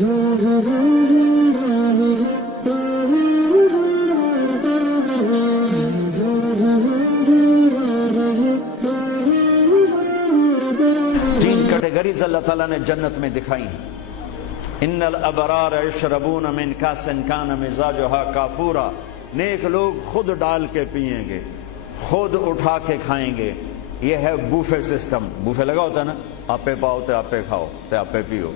تین کیٹیگریز اللہ تعالیٰ نے جنت میں دکھائی ہیں۔ ان الابرار یشربون من کاس کان مزاجھا کافورا، نیک لوگ خود ڈال کے پیئیں گے، خود اٹھا کے کھائیں گے۔ یہ ہے بوفے سسٹم، بوفے لگا ہوتا ہے نا، آپے پاؤ تے آپے کھاؤ تے آپے پیو،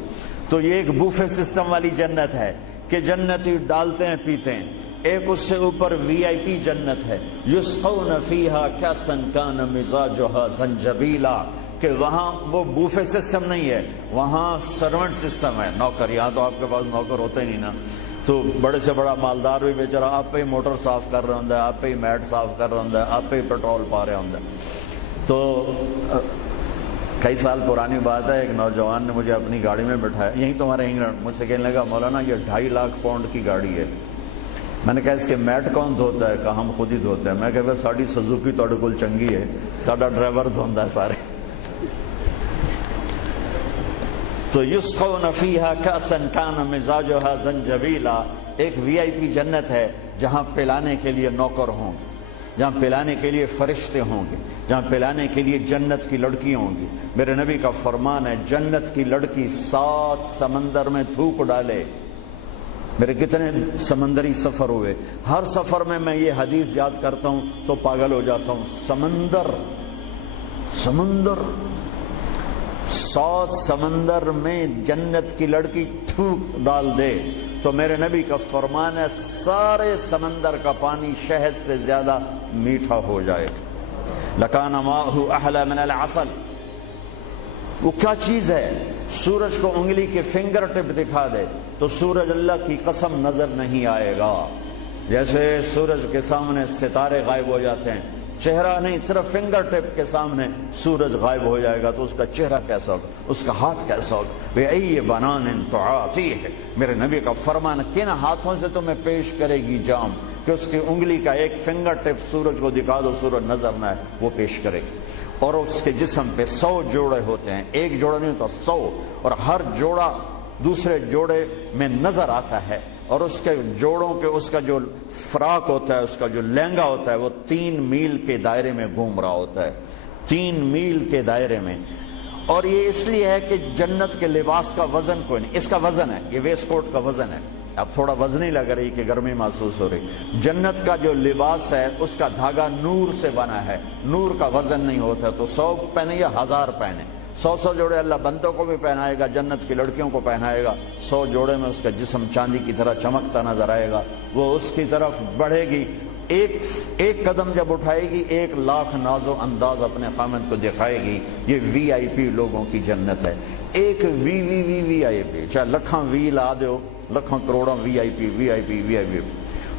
تو یہ ایک بوفے سسٹم والی جنت ہے کہ جنتی ڈالتے ہیں پیتے ہیں۔ ایک اس سے اوپر وی آئی پی جنت ہے، یسقون فیہا کاسا کان مزاجھا زنجبیلا، کہ وہاں وہ بوفے سسٹم نہیں ہے، وہاں سرونٹ سسٹم ہے، نوکر۔ یہاں تو آپ کے پاس نوکر ہوتے ہی نہیں نا، تو بڑے سے بڑا مالدار بھی بیچارہ آپ پہ ہی موٹر صاف کر رہا ہوں، آپ پہ ہی میٹ صاف کر رہا ہوں، آپ پہ ہی پیٹرول پا رہا ہوں۔ تو کئی سال پرانی بات ہے، ایک نوجوان نے مجھے اپنی گاڑی میں بٹھایا، یہیں تمہارے انگلینڈ، مجھ سے کہنے لگا مولانا یہ 2.5 لاکھ پاؤنڈ کی گاڑی ہے۔ میں نے کہا اس کے میٹ کون دھوتا ہے؟ کہا ہم خود ہی دھوتے ہیں۔ میں کہا ساڑی سزوکی تھوڑے کول چنگی ہے، ساڈا ڈرائیور دھوندا ہے سارے۔ تو یسقون فیہا کاسا کان مزاجھا زنجبیلا، ایک وی آئی پی جنت ہے جہاں پلانے کے لیے نوکر ہوں گے، جہاں پلانے کے لیے فرشتے ہوں گے، جہاں پلانے کے لیے جنت کی لڑکی ہوں گی۔ میرے نبی کا فرمان ہے جنت کی لڑکی 7 سمندر میں تھوک ڈالے۔ میرے کتنے سمندری سفر ہوئے، ہر سفر میں میں یہ حدیث یاد کرتا ہوں تو پاگل ہو جاتا ہوں۔ سمندر 100 سمندر میں جنت کی لڑکی تھوک ڈال دے تو میرے نبی کا فرمان ہے سارے سمندر کا پانی شہد سے زیادہ میٹھا ہو جائے گا۔ لکان ماؤہ احلی من العسل۔ وہ کیا چیز ہے؟ سورج کو انگلی کے فنگر ٹپ دکھا دے تو سورج اللہ کی قسم نظر نہیں آئے گا، جیسے سورج کے سامنے ستارے غائب ہو جاتے ہیں، چہرہ نہیں، صرف فنگر ٹپ کے سامنے سورج غائب ہو جائے گا تو اس کا چہرہ کیسا ہوگا، اس کا ہاتھ کیسا ہوگا؟ بِأَيِّ بَنَانٍ تُعَاطِيهِ۔ میرے نبی کا فرمان، کن ہاتھوں سے تمہیں پیش کرے گی جام کہ اس کی انگلی کا ایک فنگر ٹپ سورج کو دکھا دو، سورج نظر نہ آئے، وہ پیش کرے گی۔ اور اس کے جسم پہ 100 جوڑے ہوتے ہیں، ایک جوڑا نہیں ہوتا، 100، اور ہر جوڑا دوسرے جوڑے میں نظر آتا ہے، اور اس کے جوڑوں کے اس کا جو فراق ہوتا ہے، اس کا جو لہنگا ہوتا ہے، وہ 3 میل کے دائرے میں گھوم رہا ہوتا ہے، 3 میل کے دائرے میں۔ اور یہ اس لیے ہے کہ جنت کے لباس کا وزن کوئی نہیں، اس کا وزن ہے، یہ ویسٹ کوٹ کا وزن ہے، اب تھوڑا وزن ہی لگ رہی کہ گرمی محسوس ہو رہی۔ جنت کا جو لباس ہے اس کا دھاگا نور سے بنا ہے، نور کا وزن نہیں ہوتا، تو 100 پہنے یا 1000 پہنے، 100 جوڑے اللہ بندوں کو بھی پہنائے گا، جنت کی لڑکیوں کو پہنائے گا، 100 جوڑے میں اس کا جسم چاندی کی طرح چمکتا نظر آئے گا، وہ اس کی طرف بڑھے گی، ایک قدم جب اٹھائے گی 1 لاکھ ناز و انداز اپنے خامد کو دکھائے گی۔ یہ وی آئی پی لوگوں کی جنت ہے، ایک وی آئی پی، چاہے لکھاں وی لا دو، لکھاں کروڑاں وی آئی پی۔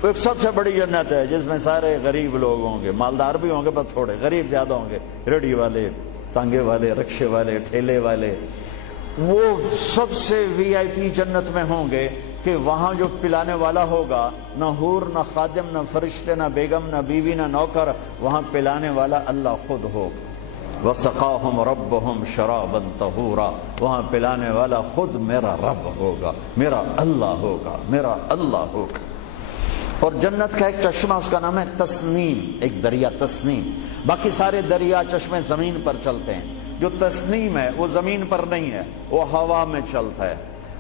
وہ ایک سب سے بڑی جنت ہے جس میں سارے غریب لوگ ہوں گے، مالدار بھی ہوں گے پر تھوڑے، غریب زیادہ ہوں گے، ریڑھی والے، تانگے والے، رکشے والے، ٹھیلے والے، وہ سب سے وی آئی پی جنت میں ہوں گے کہ وہاں جو پلانے والا ہوگا، نہ حور، نہ خادم، نہ فرشتے، نہ بیگم، نہ بیوی، نہ نوکر، وہاں پلانے والا اللہ خود ہوگا۔ وَسَقَاهُمْ رَبُّهُمْ شَرَابًا طَهُورًا، وہاں پلانے والا خود میرا رب ہوگا، میرا اللہ ہوگا، میرا اللہ ہوگا۔ اور جنت کا ایک چشمہ، اس کا نام ہے تسنیم، ایک دریا تسنیم۔ باقی سارے دریا چشمے زمین پر چلتے ہیں، جو تسنیم ہے وہ زمین پر نہیں ہے، وہ ہوا میں چلتا ہے۔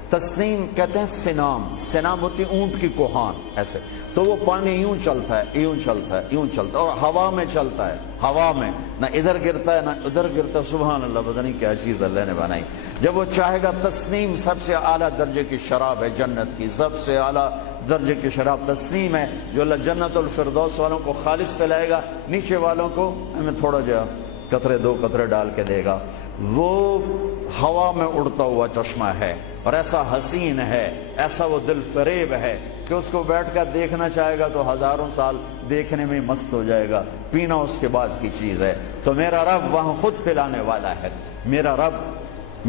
تسنیم کہتے ہیں سنام، سنام ہوتی اونٹ کی کوہان، ایسے تو وہ پانی یوں چلتا ہے، یوں چلتا ہے، یوں چلتا ہے، اور ہوا میں چلتا ہے، ہوا میں نہ ادھر گرتا ہے نہ ادھر گرتا ہے۔ سبحان اللہ، پتہ نہیں کیا چیز اللہ نے بنائی۔ جب وہ چاہے گا، تسنیم سب سے اعلیٰ درجے کی شراب ہے جنت کی، سب سے اعلیٰ درجے کی شراب تسنیم ہے، جو اللہ جنت الفردوس والوں کو خالص پلائے گا، نیچے والوں کو ہمیں تھوڑا جا قطرے 2 قطرے ڈال کے دے گا۔ وہ ہوا میں اڑتا ہوا چشمہ ہے، اور ایسا حسین ہے، ایسا وہ دل فریب ہے کہ اس کو بیٹھ کر دیکھنا چاہے گا تو ہزاروں سال دیکھنے میں مست ہو جائے گا، پینا اس کے بعد کی چیز ہے۔ تو میرا رب وہاں خود پلانے والا ہے، میرا رب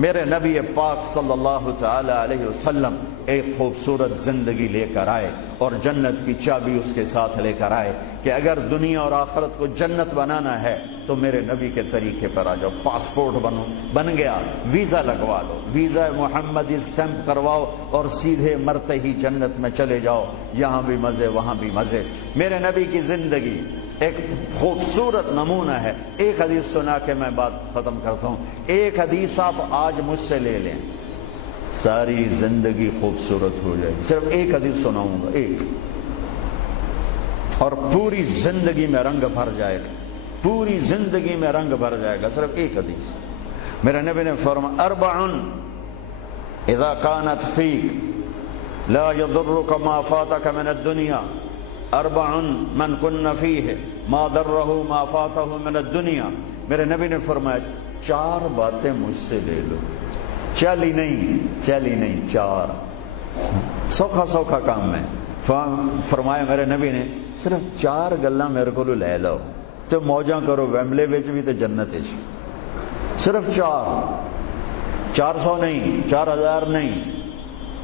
میرے نبی پاک صلی اللہ تعالی علیہ وسلم ایک خوبصورت زندگی لے کر آئے اور جنت کی چابی اس کے ساتھ لے کر آئے کہ اگر دنیا اور آخرت کو جنت بنانا ہے تو میرے نبی کے طریقے پر آ جاؤ. پاسپورٹ بن گیا, ویزا لگوا لو, ویزا محمدی اسٹمپ کرواؤ اور سیدھے مرتے ہی جنت میں چلے جاؤ. یہاں بھی مزے وہاں بھی مزے. میرے نبی کی زندگی ایک خوبصورت نمونہ ہے. ایک حدیث سنا کے میں بات ختم کرتا ہوں. ایک حدیث آپ آج مجھ سے لے لیں, ساری زندگی خوبصورت ہو جائے گی. صرف ایک حدیث سناؤں گا, ایک, اور پوری زندگی میں رنگ بھر جائے گا, پوری زندگی میں رنگ بھر جائے گا. صرف ایک حدیث. میرے نبی نے فرمایا اربع اذا كانت فيك لا يضرك ما فاتك من الدنيا اربع من كن فيه ما ضره ما فاته من الدنيا. میرے نبی نے فرمایا چار باتیں مجھ سے لے لو. چلی نہیں, چار. سوکھا کام ہے. فرمایا میرے نبی نے صرف چار گلاں میرے کو لے لو تو موجاں کرو ویملے وچ بھی تے جنت وچ. صرف 400 نہیں, 4000 نہیں,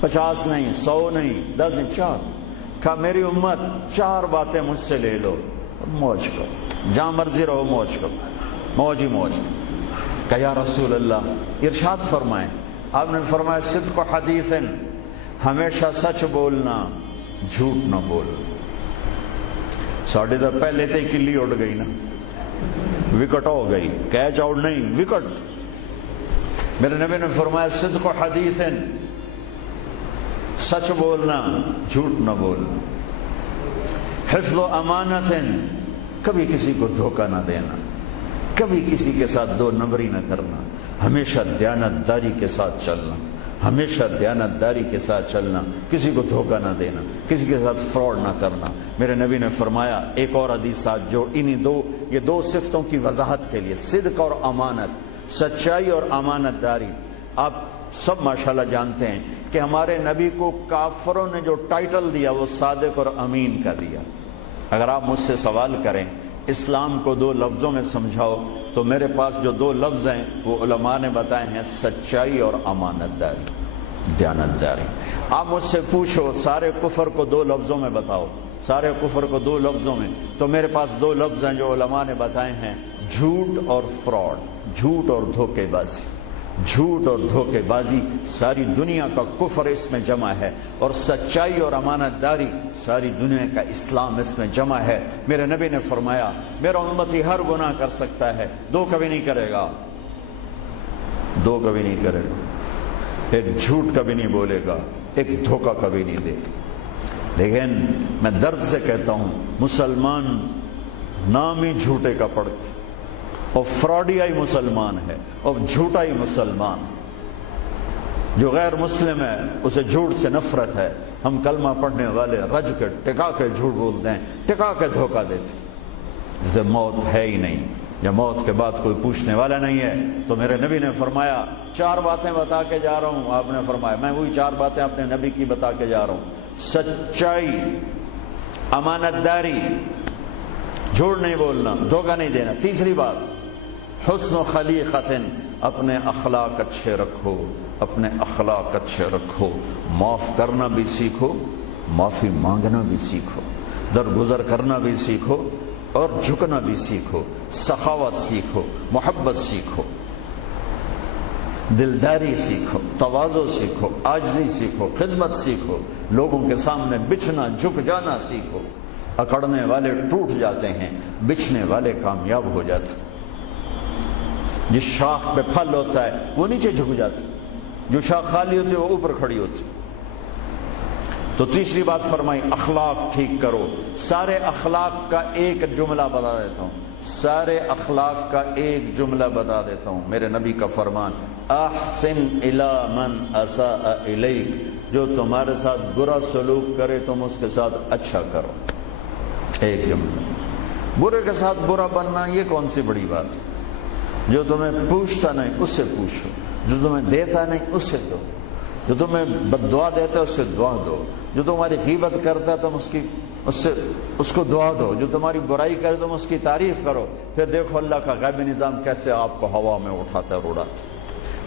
50 نہیں, 100 نہیں, 10 نہیں, 4. کہا میری امت چار باتیں مجھ سے لے لو, موج کرو, جہاں مرضی رہو موج کرو, موج ہی موج. کہا یا رسول اللہ, ارشاد فرمائیں. آپ نے فرمایا صدق حدیث, ہمیشہ سچ بولنا, جھوٹ نہ بولنا. ساڑھے تو پہلے تے کلی اڑ گئی نا, وکٹ ہو گئی, کیچ آؤٹ نہیں, وکٹ. میرے نبی نے فرمایا صدق حدیث, سچ بولنا, جھوٹ نہ بولنا. حفظ و امانت, کبھی کسی کو دھوکہ نہ دینا, کبھی کسی کے ساتھ دو نمبری نہ کرنا, ہمیشہ دیانتداری کے ساتھ چلنا, ہمیشہ دیانتداری کے ساتھ چلنا, کسی کو دھوکہ نہ دینا, کسی کے ساتھ فراڈ نہ کرنا. میرے نبی نے فرمایا ایک اور حدیث ساتھ جو یہ دو صفتوں کی وضاحت کے لیے, صدق اور امانت, سچائی اور امانت داری. آپ سب ماشاءاللہ جانتے ہیں کہ ہمارے نبی کو کافروں نے جو ٹائٹل دیا وہ صادق اور امین کا دیا. اگر آپ مجھ سے سوال کریں اسلام کو دو لفظوں میں سمجھاؤ تو میرے پاس جو دو لفظ ہیں وہ علماء نے بتائے ہیں, سچائی اور امانت داری, دیانتداری. آپ مجھ سے پوچھو سارے کفر کو دو لفظوں میں بتاؤ, سارے کفر کو دو لفظوں میں, تو میرے پاس دو لفظ ہیں جو علماء نے بتائے ہیں, جھوٹ اور فراڈ, جھوٹ اور دھوکے بازی. جھوٹ اور دھوکے بازی ساری دنیا کا کفر اس میں جمع ہے, اور سچائی اور امانت داری ساری دنیا کا اسلام اس میں جمع ہے. میرے نبی نے فرمایا میرا امتی ہر گناہ کر سکتا ہے, دو کبھی نہیں کرے گا, دو کبھی نہیں کرے گا. ایک جھوٹ کبھی نہیں بولے گا, ایک دھوکہ کبھی نہیں دے گا. لیکن میں درد سے کہتا ہوں مسلمان نام ہی جھوٹے کا پڑ کے, اور فراڈیا ہی مسلمان ہے, اور جھوٹا ہی مسلمان. جو غیر مسلم ہے اسے جھوٹ سے نفرت ہے. ہم کلمہ پڑھنے والے رج کے ٹکا کے جھوٹ بولتے ہیں, ٹکا کے دھوکہ دیتے ہیں. جسے موت ہے ہی نہیں, یا موت کے بعد کوئی پوچھنے والا نہیں ہے. تو میرے نبی نے فرمایا چار باتیں بتا کے جا رہا ہوں. آپ نے فرمایا میں وہی چار باتیں اپنے نبی کی بتا کے جا رہا ہوں, سچائی, امانت داری, جھوٹ نہیں بولنا, دھوکہ نہیں دینا. تیسری بات حسن و خلیقت, اپنے اخلاق اچھے رکھو, اپنے اخلاق اچھے رکھو. معاف کرنا بھی سیکھو, معافی مانگنا بھی سیکھو, درگزر کرنا بھی سیکھو, اور جھکنا بھی سیکھو. سخاوت سیکھو, محبت سیکھو, دلداری سیکھو, تواضع سیکھو, عاجزی سیکھو, خدمت سیکھو, لوگوں کے سامنے بچھنا جھک جانا سیکھو. اکڑنے والے ٹوٹ جاتے ہیں, بچھنے والے کامیاب ہو جاتے ہیں. جس شاخ پہ پھل ہوتا ہے وہ نیچے جھک جاتی, جو شاخ خالی ہوتی ہے وہ اوپر کھڑی ہوتی. تو تیسری بات فرمائی اخلاق ٹھیک کرو. سارے اخلاق کا ایک جملہ بتا دیتا ہوں, سارے اخلاق کا ایک جملہ بتا دیتا ہوں. میرے نبی کا فرمان احسن الی من اساء الیک, جو تمہارے ساتھ برا سلوک کرے تم اس کے ساتھ اچھا کرو. ایک جملہ. برے کے ساتھ برا بننا یہ کون سی بڑی بات ہے؟ جو تمہیں پوچھتا نہیں اس سے پوچھو, جو تمہیں دیتا نہیں اس سے دو, جو تمہیں بد دعا دیتا ہے اس سے دعا دو, جو تمہاری غیبت کرتا ہے تم اس کو دعا دو, جو تمہاری برائی کرے تم اس کی تعریف کرو. پھر دیکھو اللہ کا غیبی نظام کیسے آپ کو ہوا میں اٹھاتا ہے اور اڑاتا ہے.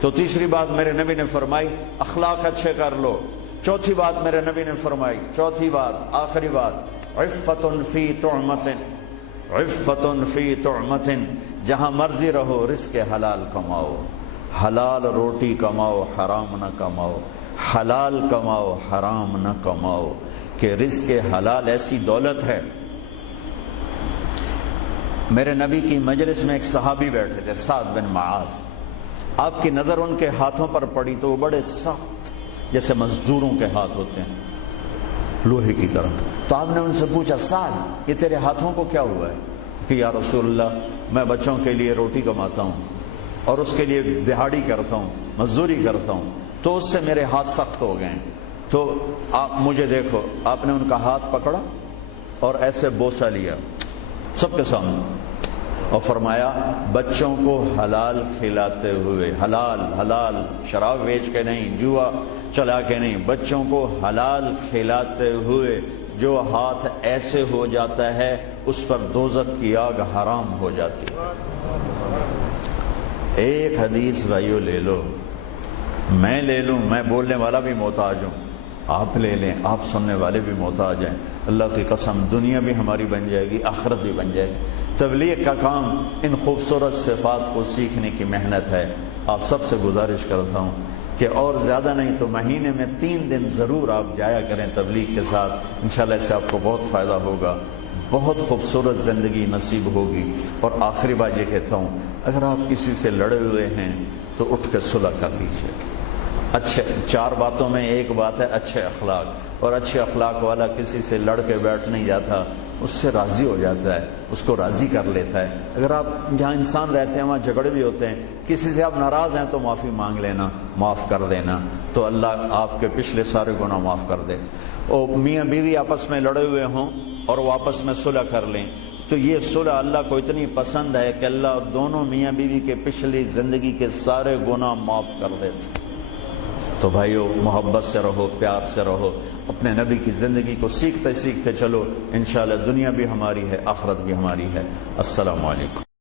تو تیسری بات میرے نبی نے فرمائی اخلاق اچھے کر لو. چوتھی بات میرے نبی نے فرمائی، چوتھی بات آخری بات، عفت فی طعمت، عفت فی طعمت، جہاں مرضی رہو رزق حلال کماؤ، حلال روٹی کماؤ، حرام نہ کماؤ، حلال کماؤ حرام نہ کماؤ، کہ رزق حلال ایسی دولت ہے. میرے نبی کی مجلس میں ایک صحابی بیٹھے تھے، سعد بن معاذ. آپ کی نظر ان کے ہاتھوں پر پڑی تو وہ بڑے سخت جیسے مزدوروں کے ہاتھ ہوتے ہیں، لوہے کی طرح. تو آپ نے ان سے پوچھا سعد یہ تیرے ہاتھوں کو کیا ہوا ہے؟ کہ یا رسول اللہ میں بچوں کے لیے روٹی کماتا ہوں اور اس کے لیے دہاڑی کرتا ہوں، مزدوری کرتا ہوں، تو اس سے میرے ہاتھ سخت ہو گئے ہیں، تو آپ مجھے دیکھو. آپ نے ان کا ہاتھ پکڑا اور ایسے بوسہ لیا سب کے سامنے اور فرمایا بچوں کو حلال کھلاتے ہوئے، حلال حلال، شراب بیچ کے نہیں، جوا چلا کے نہیں، بچوں کو حلال کھلاتے ہوئے جو ہاتھ ایسے ہو جاتا ہے اس پر دوزخ کی آگ حرام ہو جاتی ہے. ایک حدیث بھائیو لے لو، میں لے لوں، میں بولنے والا بھی محتاج ہوں، آپ لے لیں، آپ سننے والے بھی محتاج ہیں. اللہ کی قسم دنیا بھی ہماری بن جائے گی، آخرت بھی بن جائے گی. تبلیغ کا کام ان خوبصورت صفات کو سیکھنے کی محنت ہے. آپ سب سے گزارش کرتا ہوں کہ اور زیادہ نہیں تو مہینے میں 3 دن ضرور آپ جایا کریں تبلیغ کے ساتھ. انشاءاللہ اس سے آپ کو بہت فائدہ ہوگا، بہت خوبصورت زندگی نصیب ہوگی. اور آخری بات یہ کہتا ہوں، اگر آپ کسی سے لڑے ہوئے ہیں تو اٹھ کے صلح کر لیجیے. اچھے 4 باتوں میں ایک بات ہے اچھے اخلاق، اور اچھے اخلاق والا کسی سے لڑ کے بیٹھ نہیں جاتا، اس سے راضی ہو جاتا ہے، اس کو راضی کر لیتا ہے. اگر آپ جہاں انسان رہتے ہیں وہاں جھگڑے بھی ہوتے ہیں، کسی سے آپ ناراض ہیں تو معافی مانگ لینا، معاف کر دینا، تو اللہ آپ کے پچھلے سارے گناہ معاف کر دے. اور میاں بیوی آپس میں لڑے ہوئے ہوں اور وہ آپس میں صلح کر لیں تو یہ صلح اللہ کو اتنی پسند ہے کہ اللہ دونوں میاں بیوی کے پچھلی زندگی کے سارے گناہ معاف کر دیتے. تو بھائیو محبت سے رہو، پیار سے رہو، اپنے نبی کی زندگی کو سیکھتے سیکھتے چلو. انشاءاللہ دنیا بھی ہماری ہے، آخرت بھی ہماری ہے. السلام علیکم.